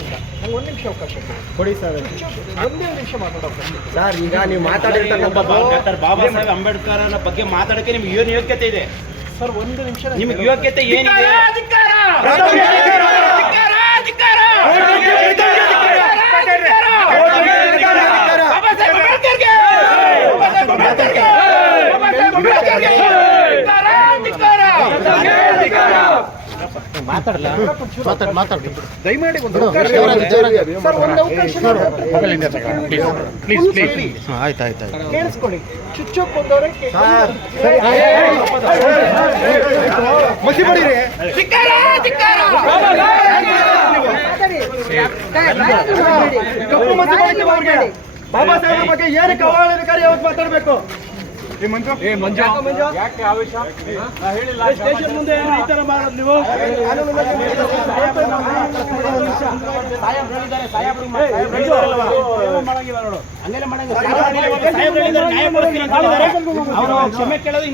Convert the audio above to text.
ಅಂತ ನಂಗೆ ಒಂದು ನಿಮಿಷ ಅವಕಾಶ ಕೊಡಿ ಸರ್. ಒಂದೇ ನಿಮಿಷ ಮಾತಾಡೋಕೆ ಸರ್, ಈಗ ನೀವು ಮಾತಾಡಿರ್ತಕ್ಕಂಥ ಡಾಕ್ಟರ್ ಬಾಬಾ ಸಾಹೇಬ್ ಅಂಬೇಡ್ಕರ್ ಬಗ್ಗೆ ಮಾತಾಡಕ್ಕೆ ನಿಮ್ಗೆ ಏನು ಯೋಗ್ಯತೆ ಇದೆ ಸರ್? ಒಂದು ನಿಮಿಷ ನಿಮ್ಗೆ ಯೋಗ್ಯತೆ ಏನಿದೆ? ದಯಮಾಡಿ ಒಂದು ಅವಕಾಶ ಸರ್, ಒಂದು ಅವಕಾಶ ಆಯ್ತಾಯ್ತು. ಕೇಳಿಸ್ಕೊಳ್ಳಿ. ಚುಚ್ಚೋಕ್ ಬಂದವರೇ ಮಸಿ ಬಡೀರಿ. ಕಪ್ಪು ಮಸಿ ಬಳಿಕೆ ಅವ್ರಿಗೆ ಬಾಬಾ ಸಾಹೇಬ್ ಬಗ್ಗೆ ಏನಕ್ಕೆ ಅವಹೇಳನಕಾರಿ ಯಾವತ್ತು ಮಾತಾಡಬೇಕು? ಯಾಕೆ ಆವೇಶ ಸ್ಟೇಷನ್ ಮುಂದೆ ಈ ತರ ಮಾಡೋದು ನೀವು? ಕ್ಷಮೆ ಕೇಳೋದು